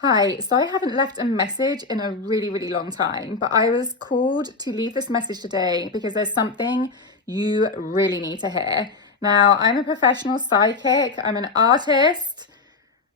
Hi, so I haven't left a message in a really long time, but I was called to leave this message today because there's something you really need to hear. Now, I'm a professional psychic, I'm an artist.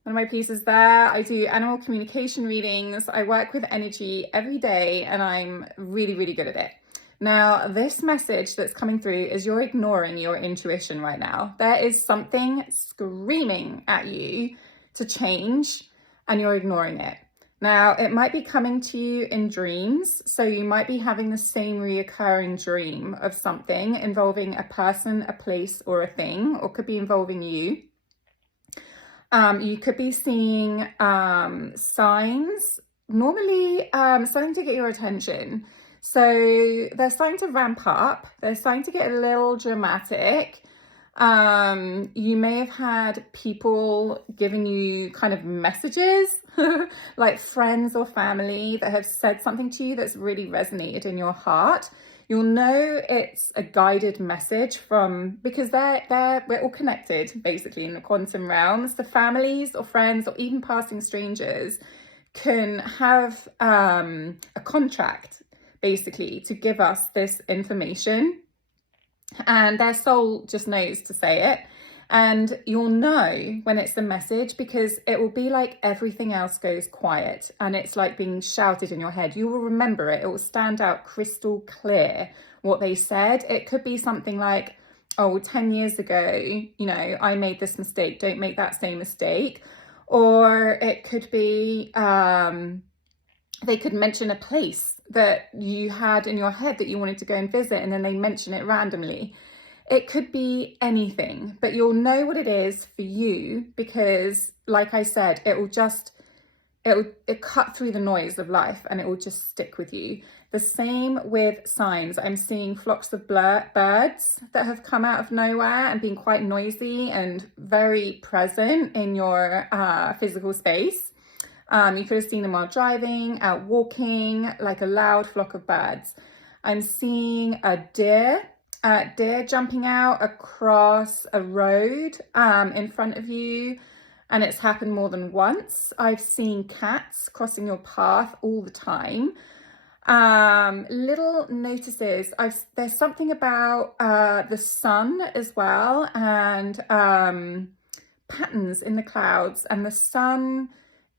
One of my pieces there, I do animal communication readings, I work with energy every day, and I'm really good at it. Now, this message that's coming through is you're ignoring your intuition right now. There is something screaming at you to change, and you're ignoring it. Now, it might be coming to you in dreams, so you might be having the same reoccurring dream of something involving a person, a place, or a thing, or could be involving you. You could be seeing signs, normally starting to get your attention. So they're starting to ramp up, they're starting to get a little dramatic. You may have had people giving you kind of messages, like friends or family that have said something to you that's really resonated in your heart. You'll know it's a guided message because we're all connected basically in the quantum realms. The families or friends or even passing strangers can have a contract basically to give us this information, and their soul just knows to say it. And you'll know when it's a message because it will be like everything else goes quiet and it's like being shouted in your head. You will remember it. It will stand out crystal clear what they said. It could be something like, oh, 10 years ago, I made this mistake. Don't make that same mistake. Or it could be, they could mention a place that you had in your head that you wanted to go and visit, and then they mention it randomly. It could be anything, but you'll know what it is for you because, like I said, it cut through the noise of life and it will just stick with you. The same with signs. I'm seeing flocks of birds that have come out of nowhere and been quite noisy and very present in your physical space. You could have seen them while driving, out walking, like a loud flock of birds. I'm seeing a deer jumping out across a road in front of you, and it's happened more than once. I've seen cats crossing your path all the time. Little notices. There's something about the sun as well, and patterns in the clouds and the sun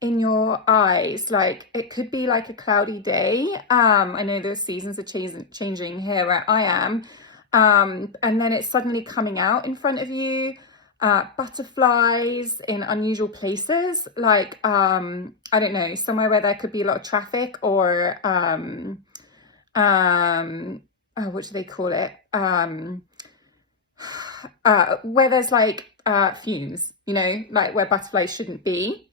in your eyes. Like it could be like a cloudy day. I know the seasons are changing here where I am. And then it's suddenly coming out in front of you. Butterflies in unusual places, like I don't know, somewhere where there could be a lot of traffic, or what do they call it? Where there's like fumes, like where butterflies shouldn't be.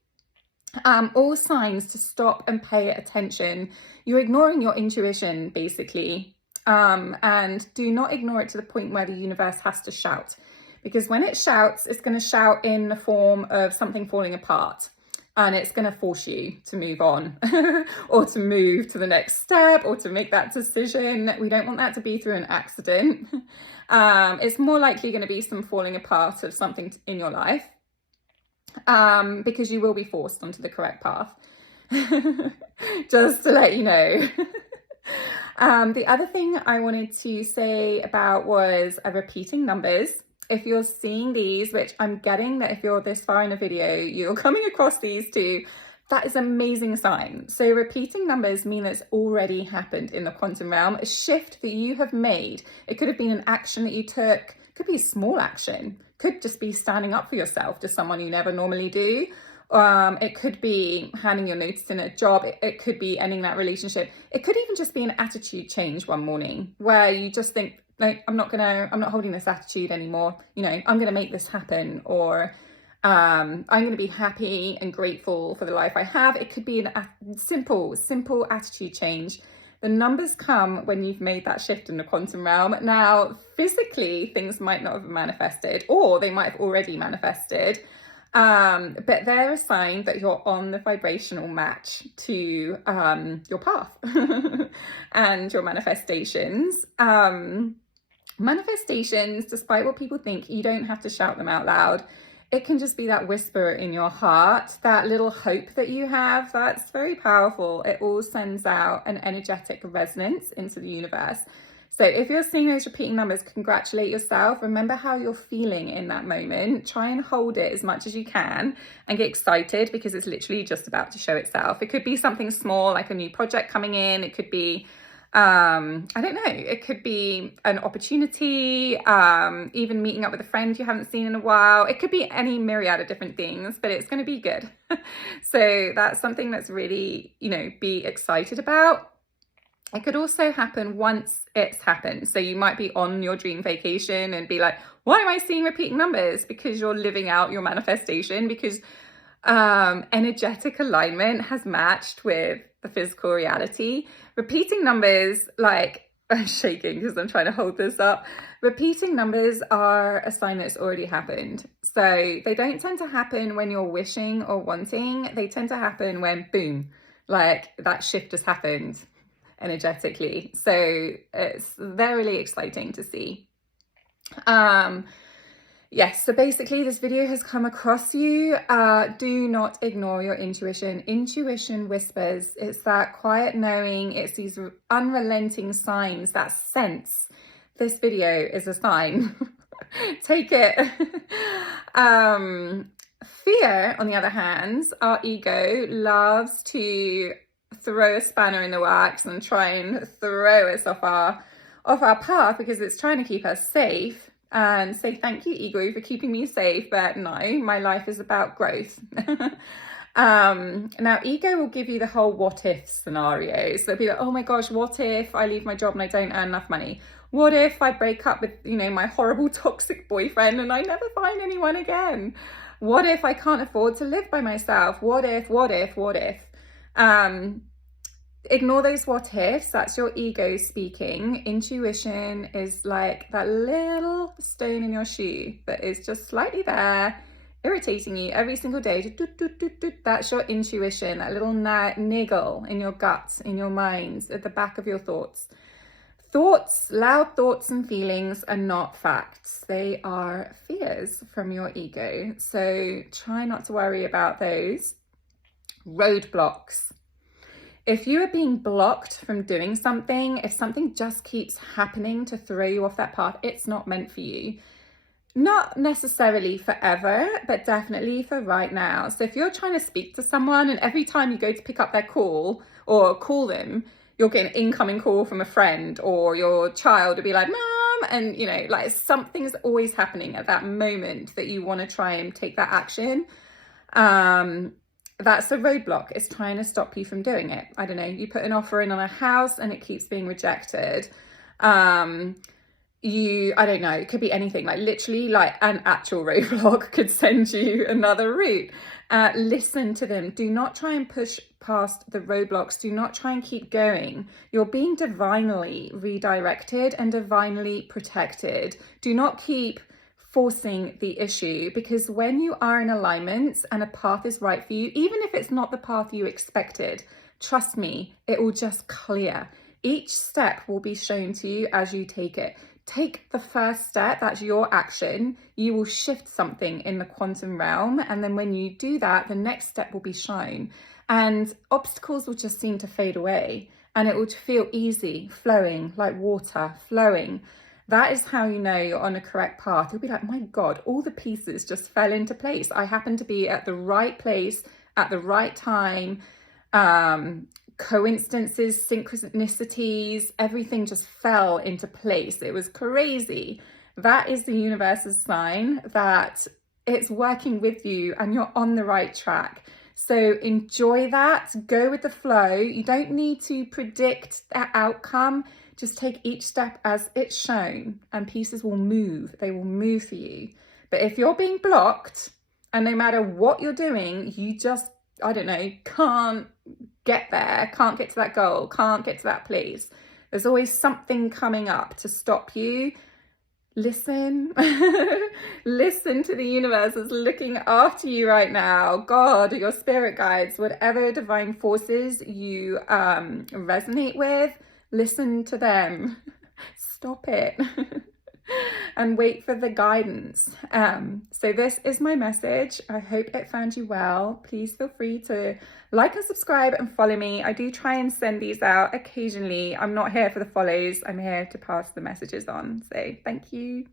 All signs to stop and pay attention. You're ignoring your intuition basically. And do not ignore it to the point where the universe has to shout, because when it shouts, it's going to shout in the form of something falling apart, and it's going to force you to move on or to move to the next step or to make that decision. We don't want that to be through an accident. It's more likely going to be some falling apart of something in your life, because you will be forced onto the correct path. Just to let you know. The other thing I wanted to say about was repeating numbers. If you're seeing these, which I'm getting that if you're this far in a video, you're coming across these too, that is an amazing sign. So repeating numbers mean that's already happened in the quantum realm, a shift that you have made. It could have been an action that you took, could be a small action, could just be standing up for yourself to someone you never normally do. It could be handing your notice in a job. It could be ending that relationship. It could even just be an attitude change one morning where you just think, like, I'm not holding this attitude anymore. I'm going to make this happen, or I'm going to be happy and grateful for the life I have. It could be a simple attitude change. The numbers come when you've made that shift in the quantum realm. Now, physically, things might not have manifested, or they might have already manifested. But they're a sign that you're on the vibrational match to your path and your manifestations. Manifestations, despite what people think, you don't have to shout them out loud. It can just be that whisper in your heart, that little hope that you have. That's very powerful. It all sends out an energetic resonance into the universe. So if you're seeing those repeating numbers, congratulate yourself. Remember how you're feeling in that moment. Try and hold it as much as you can and get excited, because it's literally just about to show itself. It could be something small, like a new project coming in. It could be, I don't know, it could be an opportunity, even meeting up with a friend you haven't seen in a while. It could be any myriad of different things, but it's going to be good. So that's something that's really, be excited about. It could also happen once it's happened. So you might be on your dream vacation and be like, why am I seeing repeating numbers? Because you're living out your manifestation, because energetic alignment has matched with the physical reality. Repeating numbers, like, I'm shaking because I'm trying to hold this up. Repeating numbers are a sign that's already happened. So they don't tend to happen when you're wishing or wanting. They tend to happen when, boom, like that shift has happened energetically. So they're really exciting to see. Yes, so basically this video has come across you. Do not ignore your intuition. Intuition whispers. It's that quiet knowing. It's these unrelenting signs, that sense. This video is a sign. Take it. Fear, on the other hand, our ego loves to throw a spanner in the works and try and throw us off our path, because it's trying to keep us safe and say, thank you, ego, for keeping me safe. But no, my life is about growth. Now, ego will give you the whole what if scenario. So it'll be like, oh my gosh, what if I leave my job and I don't earn enough money? What if I break up with, my horrible toxic boyfriend and I never find anyone again? What if I can't afford to live by myself? What if? Ignore those what ifs. That's your ego speaking. Intuition is like that little stone in your shoe that is just slightly there, irritating you every single day. That's your intuition, that little niggle in your guts, in your minds, at the back of your thoughts. Thoughts, loud thoughts and feelings are not facts. They are fears from your ego. So try not to worry about those. Roadblocks. If you are being blocked from doing something, if something just keeps happening to throw you off that path, it's not meant for you. Not necessarily forever, but definitely for right now. So if you're trying to speak to someone and every time you go to pick up their call or call them, you'll get an incoming call from a friend, or your child will be like, Mom, and like something's always happening at that moment that you want to try and take that action. That's a roadblock. It's trying to stop you from doing it. I don't know, you put an offer in on a house and it keeps being rejected. I don't know, it could be anything, like literally like an actual roadblock could send you another route. Listen to them. Do not try and push past the roadblocks. Do not try and keep going. You're being divinely redirected and divinely protected. Do not keep forcing the issue, because when you are in alignment and a path is right for you, even if it's not the path you expected, trust me, it will just clear. Each step will be shown to you as you take it. Take the first step, that's your action. You will shift something in the quantum realm, and then when you do that, the next step will be shown, and obstacles will just seem to fade away, and it will feel easy, flowing, like water flowing. That is how you know you're on a correct path. You'll be like, my God, all the pieces just fell into place. I happened to be at the right place at the right time. Coincidences, synchronicities, everything just fell into place. It was crazy. That is the universe's sign that it's working with you and you're on the right track. So enjoy that, go with the flow. You don't need to predict that outcome. Just take each step as it's shown, and pieces will move. They will move for you. But if you're being blocked, and no matter what you're doing, you just, I don't know, can't get there, can't get to that goal, can't get to that place. There's always something coming up to stop you. Listen. Listen to the universe is looking after you right now. God, your spirit guides, whatever divine forces you resonate with, listen to them. Stop it. and wait for the guidance. So this is my message. I hope it found you well. Please feel free to like and subscribe and follow me. I do try and send these out occasionally. I'm not here for the follows. I'm here to pass the messages on. So thank you.